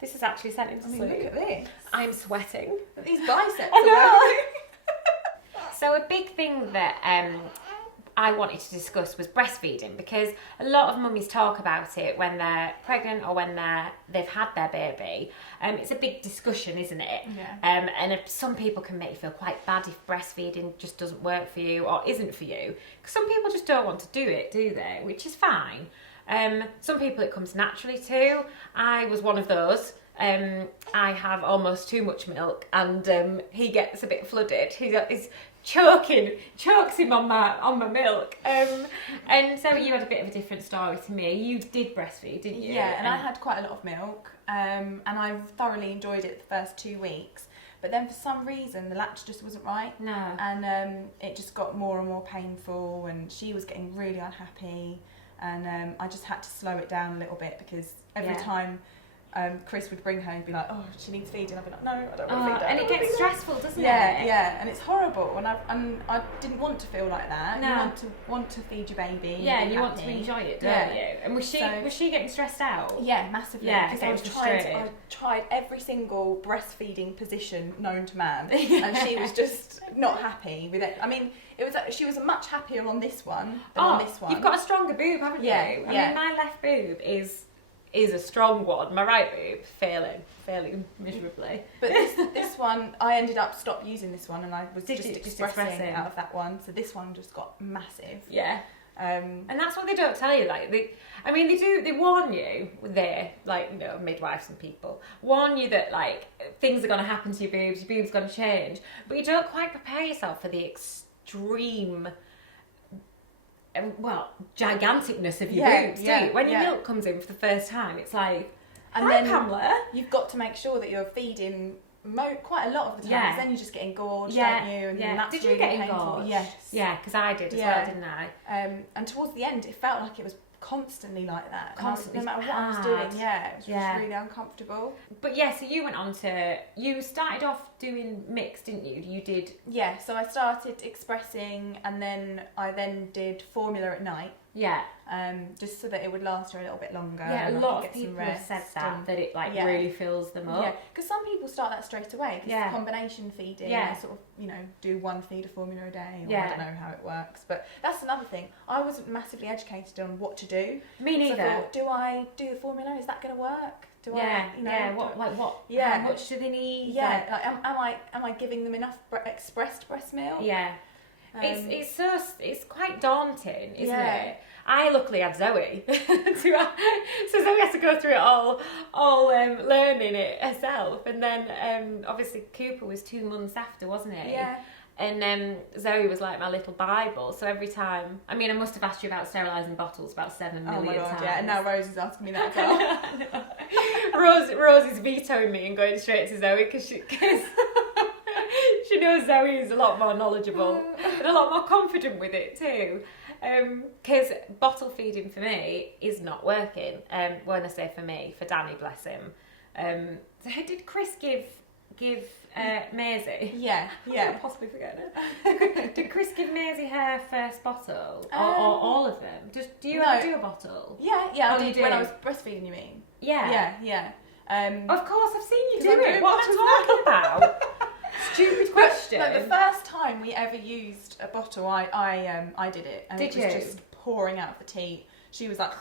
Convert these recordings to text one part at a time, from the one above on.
This is actually sent him to sleep. Look at this. I'm sweating. These biceps I know. are So a big thing that I wanted to discuss was breastfeeding, because a lot of mummies talk about it when they're pregnant or when they've had their baby. It's a big discussion, isn't it? Yeah. And some people can make you feel quite bad if breastfeeding just doesn't work for you or isn't for you. Because some people just don't want to do it, do they? Which is fine. Some people it comes naturally to. I was one of those. I have almost too much milk, and he gets a bit flooded. He's chokes him on my milk. And so you had a bit of a different story to me. You did breastfeed, didn't you? Yeah, and I had quite a lot of milk, and I thoroughly enjoyed it the first 2 weeks. But then for some reason the latch just wasn't right. No. And it just got more and more painful, and she was getting really unhappy, and I just had to slow it down a little bit, because every time Chris would bring her and be like, oh, she needs feeding. I'd be like, no, I don't want to feed her. And it gets stressful, doesn't it? Yeah, and it's horrible. And I didn't want to feel like that. No. You want to feed your baby. Yeah, and you want to happy. enjoy it, don't you? And was she getting stressed out? Yeah, massively. Yeah, because getting I tried every single breastfeeding position known to man, and she was just not happy with it. I mean, she was much happier on this one than on this one. You've got a stronger boob, haven't you? I mean, my left boob is a strong one. My right boob failing miserably. But this one, I ended up stopped using this one, and I was just expressing out of that one. So this one just got massive. Yeah. And that's what they don't tell you. Like they warn you. Midwives and people warn you that like things are going to happen to your boob's going to change, but you don't quite prepare yourself for the extreme. Giganticness of your boobs, do you? When your milk comes in for the first time, it's like, and then Pamela, you've got to make sure that you're feeding quite a lot of the time, because then you just get engorged, don't you? And then that's did really you get painful. engorged? Yes. Yeah, because I did as well, didn't I? And towards the end, it felt like it was constantly like that. Constantly, no matter what I was doing, it was just really uncomfortable. But so you went on you started off doing mixed, didn't you? You did. Yeah, so I started expressing, and then I did formula at night. Yeah. Just so that it would last her a little bit longer. Yeah, a lot of people have said that it really fills them up. Yeah, because some people start that straight away, because it's combination feeding. Yeah. Sort of, do one feed of formula a day, or I don't know how it works. But that's another thing. I wasn't massively educated on what to do. Me neither. So I thought, do I do the formula? Is that going to work? What? Yeah. How much do they need? Yeah. Am I giving them enough expressed breast milk? Yeah. It's quite daunting, isn't it? I luckily had Zoe, so Zoe has to go through it all learning it herself, and then obviously Cooper was 2 months after, wasn't he? Yeah. And Zoe was like my little Bible. So every time, I mean, I must have asked you about sterilising bottles about 7 million times. Yeah, and now Rose is asking me that as well. Rose is vetoing me and going straight to Zoe because she knows Zoe is a lot more knowledgeable and a lot more confident with it too. Because bottle feeding for me is not working. When I say for me, for Danny, bless him. So did Chris give Maisie? Yeah. I'm possibly forgetting it. Did Chris give Maisie her first bottle, or all of them? Do you ever do a bottle? Yeah. I did when I was breastfeeding. You mean? Yeah. Yeah. Of course, I've seen you do it. What am I talking about? Stupid question. No, the first time we ever used a bottle, I did it, and it was just pouring out of the tea. She was like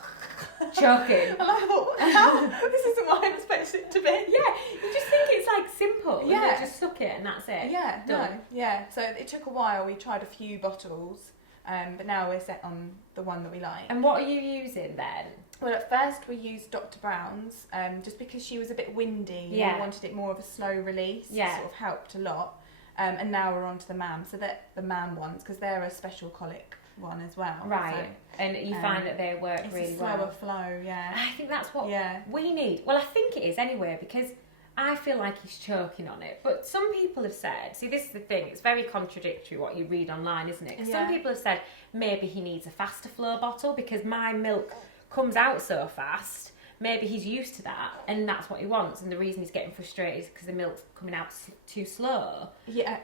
choking, and I thought, how? This isn't what I expected it to be. Yeah, you just think it's like simple. Yeah, and just suck it and that's it. Yeah, yeah. So it took a while. We tried a few bottles, but now we're set on the one that we like. And what are you using then? Well, at first we used Dr. Brown's, just because she was a bit windy. Yeah. We wanted it more of a slow release. Yeah. It sort of helped a lot. And now we're on to the MAM. So that the MAM ones, because they're a special colic one as well. Right. So, and you find that they work really well. It's a slower flow, yeah. I think that's what we need. Well, I think it is anyway, because I feel like he's choking on it. But some people have said, see, this is the thing, it's very contradictory what you read online, isn't it? Because some people have said maybe he needs a faster flow bottle because my milk comes out so fast. Maybe he's used to that and that's what he wants, and the reason he's getting frustrated is because the milk's coming out too slow. Yeah.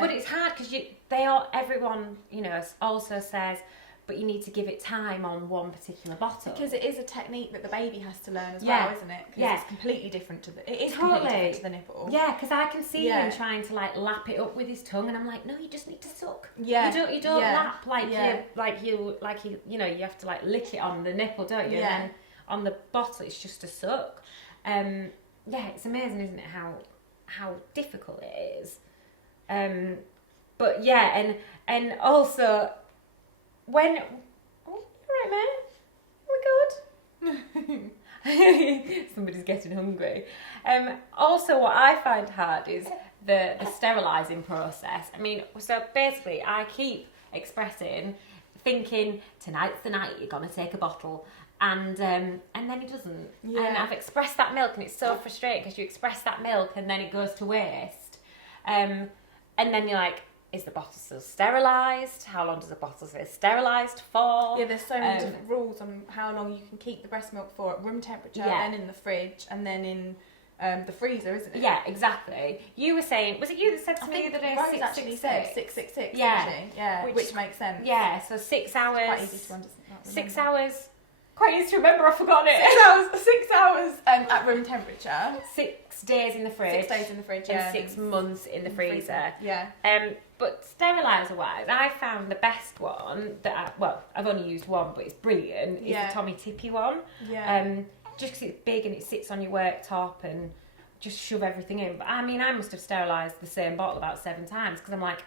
But it's hard because everyone, also says but you need to give it time on one particular bottle. Because it is a technique that the baby has to learn as Yeah. well, isn't it? Because Yeah. it's completely different to the. It is Totally. completely different to the nipple. Yeah, because I can see Yeah. him trying to like lap it up with his tongue, and I'm like, no, you just need to suck. Yeah. You don't Yeah. lap like you you know, you have to like lick it on the nipple, don't you? Yeah. And then on the bottle, it's just a suck. Yeah, it's amazing, isn't it? How difficult it is. But yeah, and also when right, man, we good? Somebody's getting hungry. Also, what I find hard is the sterilizing process. I mean, so basically, I keep expressing, thinking tonight's the night you're gonna take a bottle. And then he doesn't. Yeah. And I've expressed that milk, and it's so frustrating because you express that milk and then it goes to waste. And then you're like, is the bottle still sterilised? How long does the bottle stay sterilised for? Yeah, there's so many different rules on how long you can keep the breast milk for at room temperature, Yeah. then in the fridge, and then in the freezer, isn't it? Yeah, exactly. You were saying, was it you that said to I me think the other day? Rose actually said 666. Yeah. Didn't she? Yeah, which makes sense. Yeah, so 6 hours. Quite easy to understand. 6 hours. Quite easy to remember. I've forgotten it. 6 hours at room temperature. 6 days in the fridge. 6 days in the fridge. And Yeah. 6 months in the freezer. Yeah. But steriliser wise, I found the best one that I've only used one, but it's brilliant. Is Yeah. the Tommy Tippy one. Yeah. Just because it's big and it sits on your worktop and just shove everything in. But I mean, I must have sterilised the same bottle about 7 times because I'm like,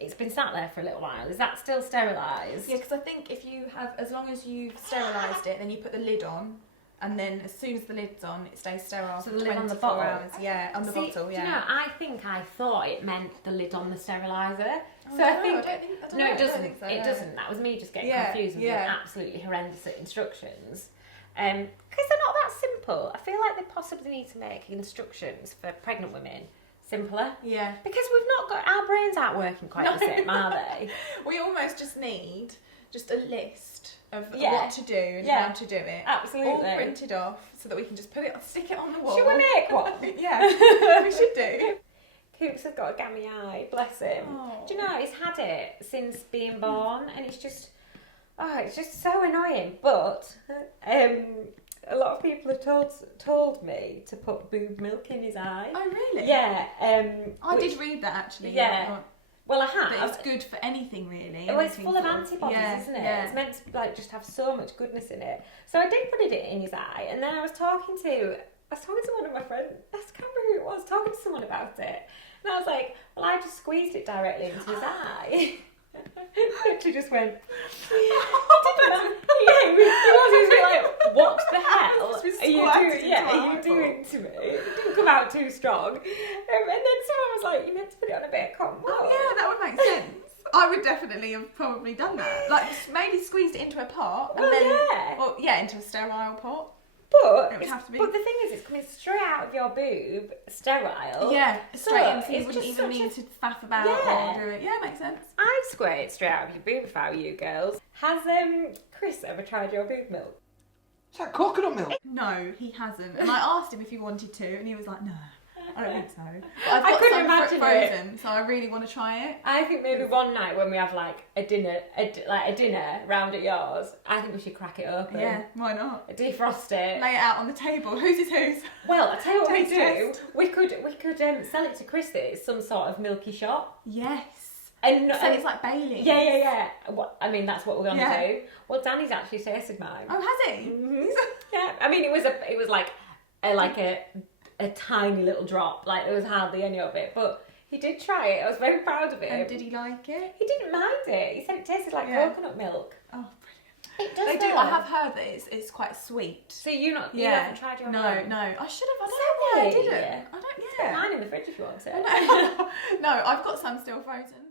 it's been sat there for a little while. Is that still sterilised? Yeah, because I think if you have, as long as you've sterilised it, then you put the lid on, and then as soon as the lid's on, it stays sterile So for the lid 24 on the bottle? hours. Yeah, on the See, bottle. Yeah. Do you know, I think I thought it meant the lid on the steriliser. Oh, So I I don't think know, I don't no, know, it I don't doesn't. think so, It no. doesn't. That was me just getting Yeah, confused with yeah. the absolutely horrendous instructions. Because they're not that simple. I feel like they possibly need to make instructions for pregnant women simpler. Yeah. Because we've not got our brains aren't working quite the same, are they? We almost just need just a list of Yeah. what to do and Yeah. how to do it. Absolutely. All printed off so that we can just stick it on the wall. Should we make one? Yeah, we should do. Coops has got a gammy eye, bless him. Oh. Do you know, he's had it since being born, and it's just so annoying. But a lot of people have told me to put boob milk in his eye. Oh, really? Yeah. I did read that actually. Yeah. Well, I have. That it's good for anything really. Well, it's anything full of sort antibodies, isn't it? Yeah. It's meant to like just have so much goodness in it. So I did put it in his eye, and then I was talking to one of my friends. I can't remember who it was. Talking to someone about it, and I was like, "Well, I just squeezed it directly into his eye." Literally just went. He was like, "What the hell Just are you squirted doing? into Yeah, my are you eyeball. doing to me? It didn't come out too strong." And then someone was like, "You meant to put it on a bit of cotton wool." Oh yeah, that would make sense. I would definitely have probably done that. Like maybe squeezed it into a pot and Well, then yeah. or into a sterile pot. But It would have to be. But the thing is, it's coming straight out of your boob, sterile. Yeah, straight So in, so you it's wouldn't just even such need a- to faff about Yeah. or do it. Yeah, makes sense. I'd squirt it straight out of your boob if I were you girls. Has Chris ever tried your boob milk? Is that coconut milk? No, he hasn't. And I asked him if he wanted to, and he was like, "No, I don't think so." But I've I got couldn't some imagine frozen, so I really want to try it. I think maybe one night when we have like a dinner round at yours, I think we should crack it open. Yeah, why not? Defrost it. Lay it out on the table. Whose is whose? Well, I tell you what we Taste do. test. We could sell it to Chris that it's some sort of milky shot. Yes. And So it's like Bailey's. yeah. I mean, that's what we're gonna Yeah. do. Well, Danny's actually tasted mine. Oh, has he? Mhm. Yeah, I mean, it was like a tiny little drop. Like there was hardly any of it, but he did try it. I was very proud of it. And did he like it? He didn't mind it. He said it tasted like Yeah. coconut milk. Oh, It does. they do. though. I have heard that it's quite sweet. So you Yeah. haven't tried your No, own? no. I should have. I don't So know why I wait. didn't. I don't. Put Yeah. mine in the fridge if you want it. No, I've got some still frozen.